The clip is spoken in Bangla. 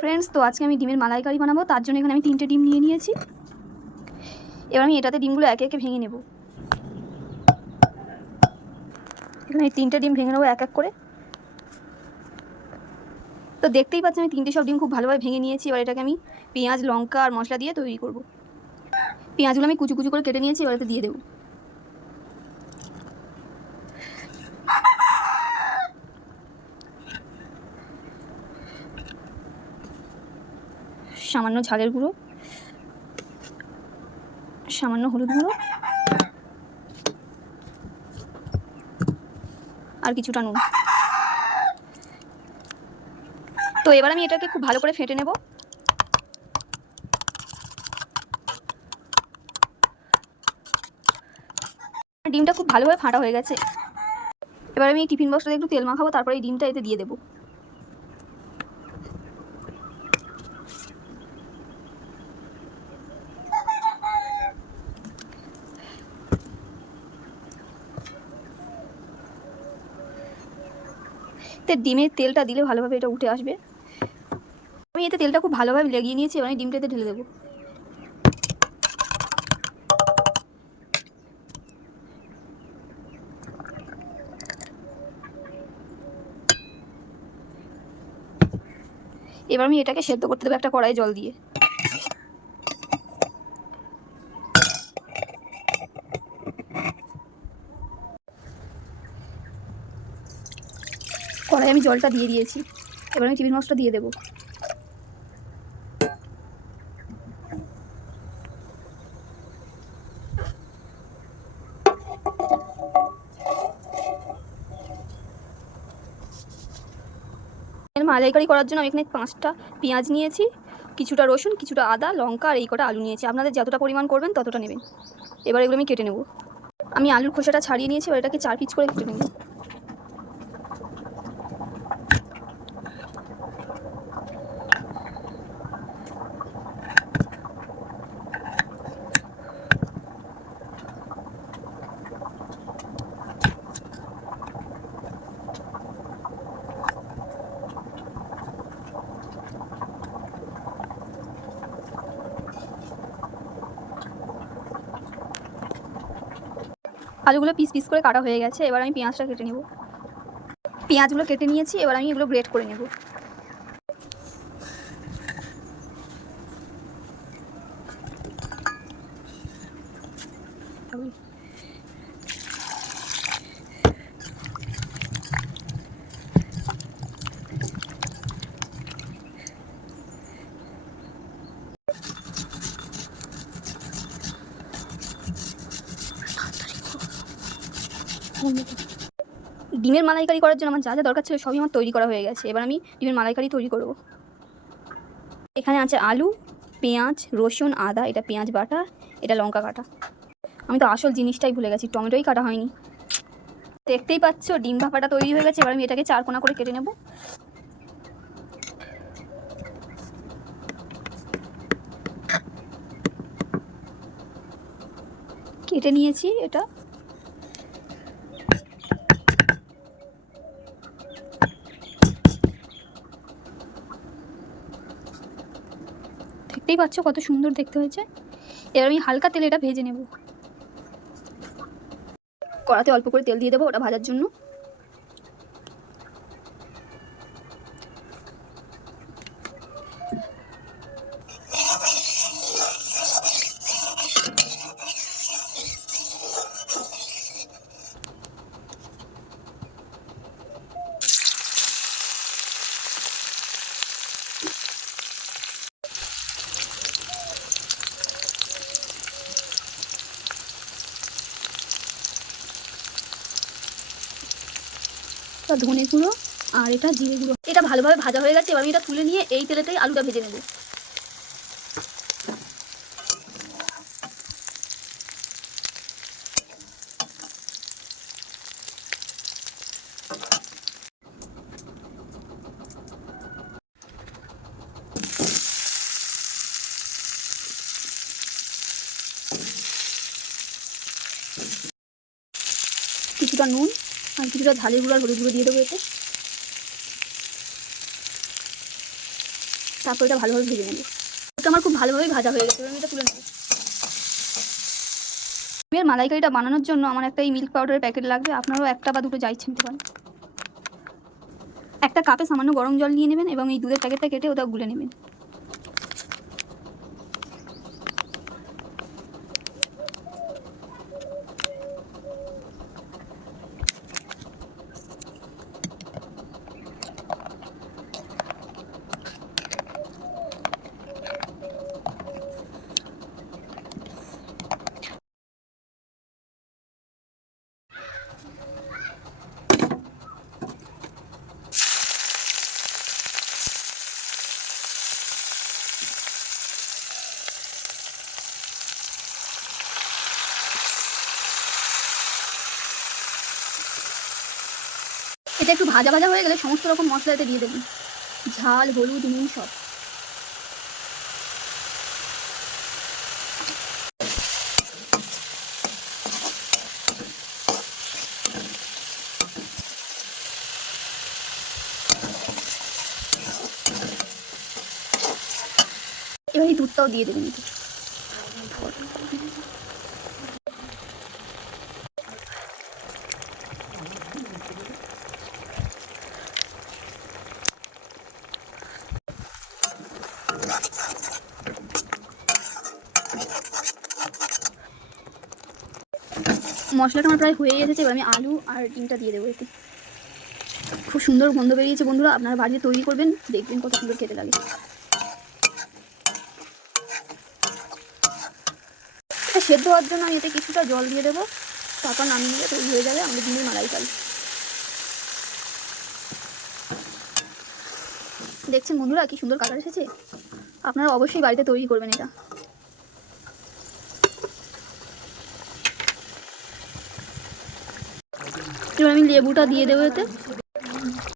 ফ্রেন্ডস, তো আজকে আমি ডিমের মালাইকারি বানাবো। তার জন্য এখানে আমি 3টে ডিম নিয়ে নিয়েছি। এবার আমি এটাতে ডিমগুলো একে একে ভেঙে নেব। এখানে এই 3টে ডিম ভেঙে নেবো এক এক করে। তো দেখতেই পাচ্ছি আমি 3টে সব ডিম খুব ভালোভাবে ভেঙে নিয়েছি। এবার এটাকে আমি পেঁয়াজ, লঙ্কা আর মশলা দিয়ে তৈরি করব। পেঁয়াজগুলো আমি কুচু কুচু করে কেটে নিয়েছি, এবার এতে দিয়ে দেবো। সামান্য ঝালের গুঁড়ো, সামান্য হলুদ গুঁড়ো আর কিছুটা নুন। তো এবার আমি এটাকে খুব ভালো করে ফেটে নেব। ডিমটা খুব ভালোভাবে ফাটা হয়ে গেছে। এবার আমি এই টিফিন বক্সটাতে একটু তেল মাখাবো, তারপরে এই ডিমটা এতে দিয়ে দেবো। তো ডিমের তেলটা দিলে ভালোভাবে এটা উঠে আসবে। আমি এতে তেলটা খুব ভালোভাবে লাগিয়ে নিয়েছি। এবার আমি ডিমটাতে ঢেলে দেবো। এবার আমি এটাকে সেদ্ধ করতে দেবো একটা কড়াই জল দিয়ে। কড়াই আমি জলটা দিয়ে দিয়েছি। এবার আমি টিফিন বক্সটা দিয়ে দেবো। মালাইকারি করার জন্য আমি এখানে 5টা পেঁয়াজ নিয়েছি, কিছুটা রসুন, কিছুটা আদা, লঙ্কা আর এই কটা আলু নিয়েছি। আপনাদের যতটা পরিমাণ করবেন ততটা নেবেন। এবার এগুলো আমি কেটে নেব। আমি আলুর খোসাটা ছাড়িয়ে নিয়েছি, এবার এটাকে 4 পিস করে কেটে নেব। আলুগুলো পিস পিস করে কাটা হয়ে গেছে। এবার আমি পেঁয়াজটা কেটে নেব। পেঁয়াজগুলো কেটে নিয়েছি, এবার আমি এগুলো গ্রেট করে নেব। ডিমের মালাইকারি করার জন্য আমার যা যা দরকার ছিল সবই আমার তৈরি করা হয়ে গেছে। এবার আমি ডিমের মালাইকারি তৈরি করব। এখানে আছে আলু, পেঁয়াজ, রসুন, আদা, এটা পেঁয়াজ বাটা, এটা লঙ্কা কাটা। আমি তো আসল জিনিসটাই ভুলে গেছি, টমেটোই কাটা হয়নি। দেখতেই পাচ্ছ ডিম ভাপাটা তৈরি হয়ে গেছে। এবার আমি এটাকে 4 কোনা করে কেটে নেব। কেটে নিয়েছি এটা। দেখতেই পাচ্ছ কত সুন্দর দেখতে হয়েছে। এবার আমি হালকা তেলে এটা ভেজে নেব। কড়াতে অল্প করে তেল দিয়ে দেবো ওটা ভাজার জন্য। এটা ধনে গুঁড়ো আর এটা জিরে গুঁড়ো। এটা ভালোভাবে ভাজা হয়ে গেছে। এবার আমি এটা তুলে নিয়ে এই তেলেতেই আলুটা ভেজে নেব। কিছুটা নুন আর কিছুটা ঝালের গুঁড়ো আর হলুদ গুঁড়ো দিয়ে দেবো এতে। তারপর এটা ভালোভাবে ভেজে নেবো। ওটা আমার খুব ভালোভাবেই ভাজা হয়ে গেছে, এবার আমি এটা তুলে নেবো। ডিমের মালাইকারিটা বানানোর জন্য আমার একটা এই মিল্ক পাউডারের প্যাকেট লাগবে, আপনারাও একটা বা দুটো যা ইচ্ছে নিতে পারেন। একটা কাপে সামান্য গরম জল নিয়ে নেবেন এবং এই দুধের প্যাকেটটা কেটে ওটা গুলে নেবেন। এটা একটু ভাজা ভাজা হয়ে গেলে সমস্ত রকম মশলা এতে দিয়ে দেবেন, ঝাল, হলুদ, নুন সব। এবার এই দুধটাও দিয়ে দেবেন এতে। মশলাটা আমার প্রায় হয়ে এসেছে, এবার আমি আলু আর ডিমটা দিয়ে দেবো এতে। খুব সুন্দর গন্ধ বেরিয়েছে বন্ধুরা, আপনারা বাড়িতে তৈরি করবেন, দেখবেন কত সুন্দর খেতে লাগে। এটা সেদ্ধ হওয়ার জন্য আমি এতে কিছুটা জল দিয়ে দেবো, তারপর নামিয়ে নিলে তৈরি হয়ে যাবে আমাদের ডিমের মালাইকারি। দেখছেন বন্ধুরা কি সুন্দর কালার এসেছে, আপনারা অবশ্যই বাড়িতে তৈরি করবেন এটা। এবার আমি লেবুটা দিয়ে দেবো এতে।